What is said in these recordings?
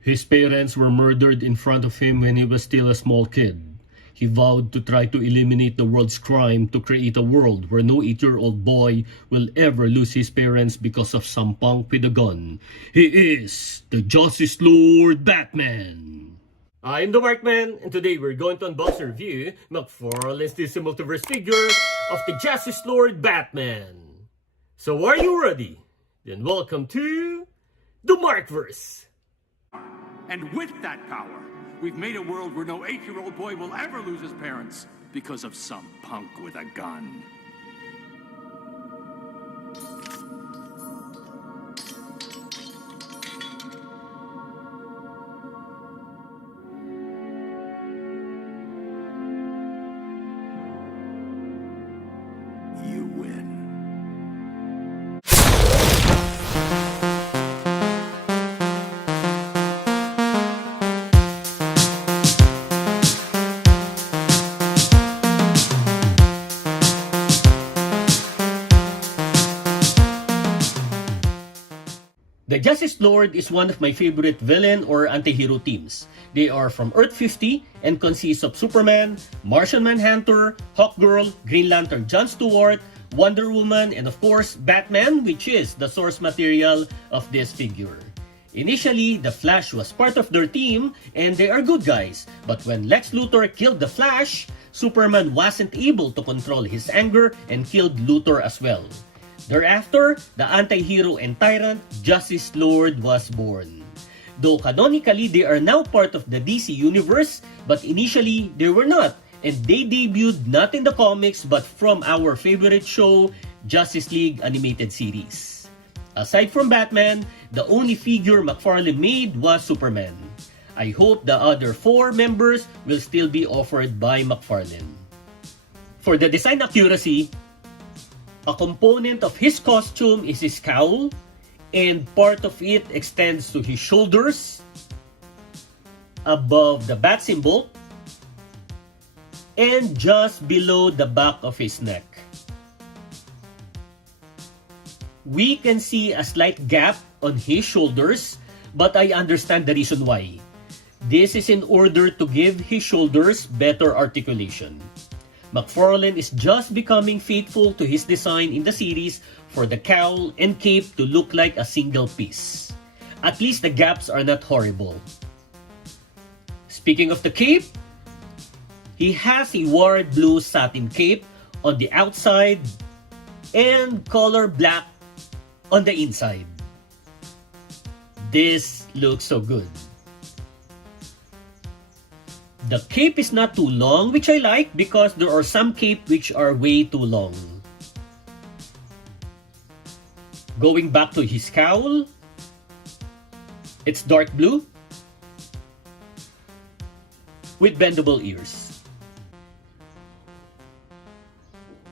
His parents were murdered in front of him when he was still a small kid. He vowed to try to eliminate the world's crime to create a world where no 8-year-old boy will ever lose his parents because of some punk with a gun. He is the Justice Lord Batman! I'm the Markman, and today we're going to unbox and review McFarlane's DC Multiverse figure of the Justice Lord Batman. So are you ready? Then welcome to the Markverse! And with that power, we've made a world where no 8-year-old boy will ever lose his parents because of some punk with a gun. You win. The Justice Lord is one of my favorite villain or anti-hero teams. They are from Earth 50 and consists of Superman, Martian Manhunter, Hawkgirl, Green Lantern John Stewart, Wonder Woman, and of course Batman, which is the source material of this figure. Initially, the Flash was part of their team and they are good guys, but when Lex Luthor killed the Flash, Superman wasn't able to control his anger and killed Luthor as well. Thereafter, the anti-hero and tyrant Justice Lord was born. Though canonically they are now part of the DC universe, but initially they were not, and they debuted not in the comics but from our favorite show, Justice League Animated Series. Aside from Batman, the only figure McFarlane made was Superman. I hope the other 4 members will still be offered by McFarlane. For the design accuracy, a component of his costume is his cowl, and part of it extends to his shoulders, above the bat symbol, and just below the back of his neck. We can see a slight gap on his shoulders, but I understand the reason why. This is in order to give his shoulders better articulation. McFarlane is just becoming faithful to his design in the series for the cowl and cape to look like a single piece. At least the gaps are not horrible. Speaking of the cape, he has a ward blue satin cape on the outside and color black on the inside. This looks so good. The cape is not too long, which I like because there are some cape which are way too long. Going back to his cowl, it's dark blue with bendable ears.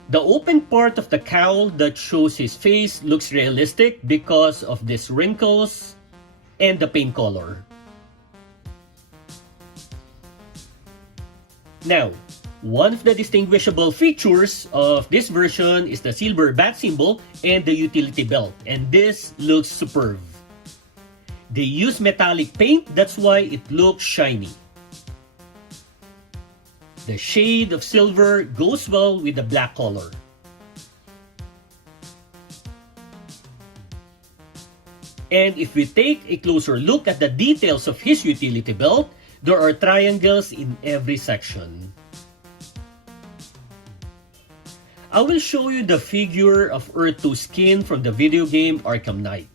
The open part of the cowl that shows his face looks realistic because of these wrinkles and the paint color. Now, one of the distinguishable features of this version is the silver bat symbol and the utility belt, and this looks superb. They use metallic paint, that's why it looks shiny. The shade of silver goes well with the black color. And if we take a closer look at the details of his utility belt, there are triangles in every section. I will show you the figure of Earth 2 skin from the video game Arkham Knight.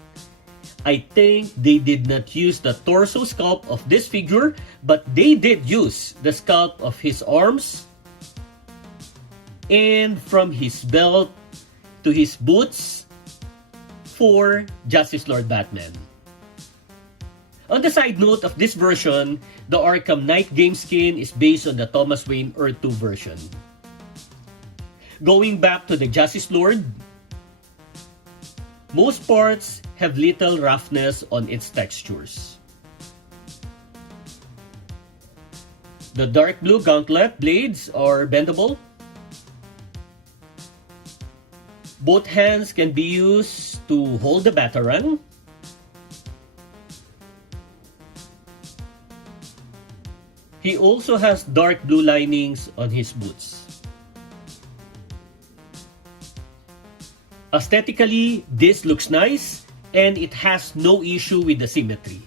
I think they did not use the torso sculpt of this figure, but they did use the sculpt of his arms and from his belt to his boots for Justice Lord Batman. On the side note of this version, the Arkham Knight game skin is based on the Thomas Wayne Earth 2 version. Going back to the Justice Lord, most parts have little roughness on its textures. The dark blue gauntlet blades are bendable. Both hands can be used to hold the batarang. He also has dark blue linings on his boots. Aesthetically, this looks nice and it has no issue with the symmetry.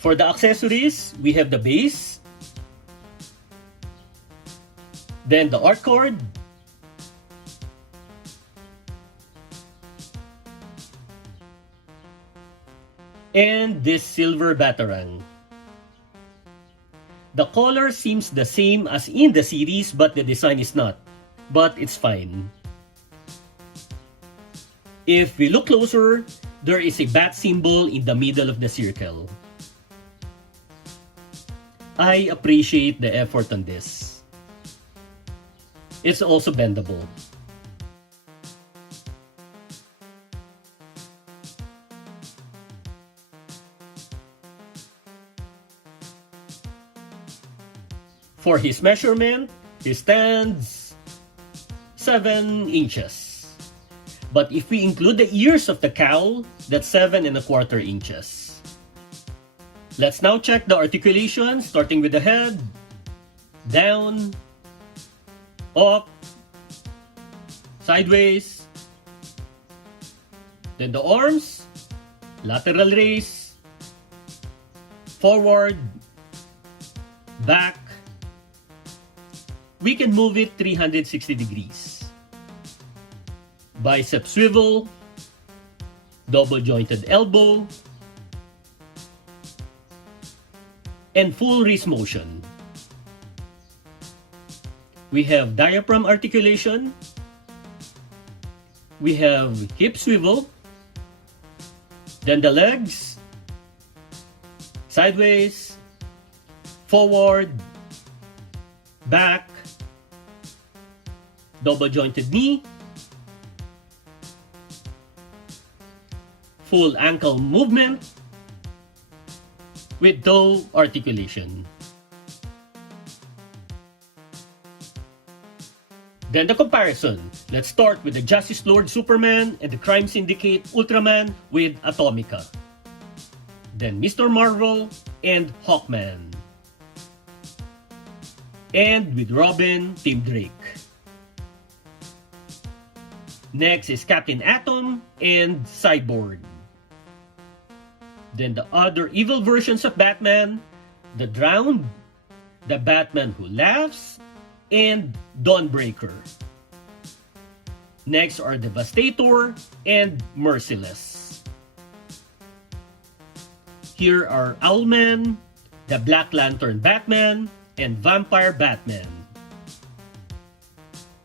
For the accessories, we have the base, then the art card, and this silver batarang. The color seems the same as in the series but the design is not, but it's fine. If we look closer, there is a bat symbol in the middle of the circle. I appreciate the effort on this. It's also bendable. For his measurement, he stands 7 inches. But if we include the ears of the cowl, that's 7¼ inches. Let's now check the articulation, starting with the head, down, up, sideways, then the arms, lateral raise, forward, back. We can move it 360 degrees. Bicep swivel, double jointed elbow, and full wrist motion. We have diaphragm articulation. We have hip swivel. Then the legs, sideways, forward, back, double jointed knee, full ankle movement with toe articulation. Then the comparison. Let's start with the Justice Lord Superman and the Crime Syndicate Ultraman with Atomica. Then Mr. Marvel and Hawkman. And with Robin, Team Drake. Next is Captain Atom and Cyborg. Then the other evil versions of Batman, the Drowned, the Batman Who Laughs, and Dawnbreaker. Next are Devastator and Merciless. Here are Owlman, the Black Lantern Batman, and Vampire Batman.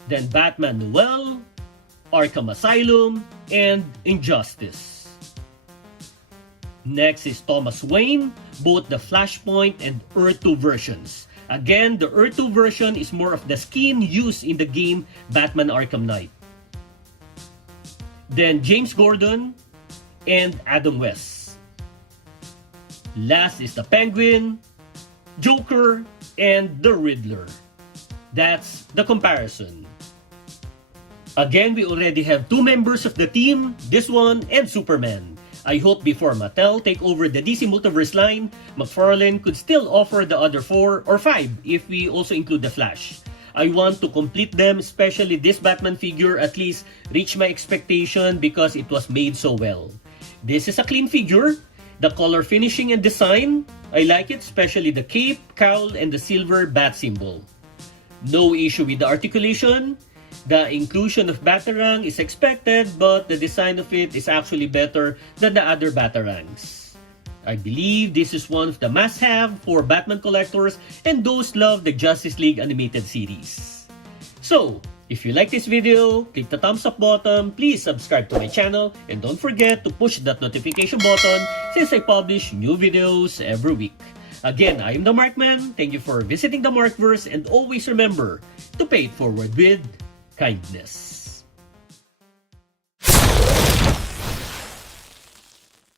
Then Batman Noel, Arkham Asylum, and Injustice. Next is Thomas Wayne, both the Flashpoint and Earth 2 versions. Again, the Earth 2 version is more of the skin used in the game Batman Arkham Knight. Then James Gordon and Adam West. Last is the Penguin, Joker, and the Riddler. That's the comparison. Again, we already have 2 members of the team, this one and Superman. I hope before Mattel take over the DC Multiverse line, McFarlane could still offer the other 4 or 5 if we also include the Flash. I want to complete them, especially this Batman figure at least reach my expectation because it was made so well. This is a clean figure. The color finishing and design, I like it, especially the cape, cowl, and the silver bat symbol. No issue with the articulation. The inclusion of Batarang is expected, but the design of it is actually better than the other Batarangs. I believe this is one of the must-have for Batman collectors and those love the Justice League animated series. So, if you like this video, click the thumbs up button, please subscribe to my channel, and don't forget to push that notification button since I publish new videos every week. Again, I am the Markman, thank you for visiting the Markverse, and always remember to pay it forward with kindness.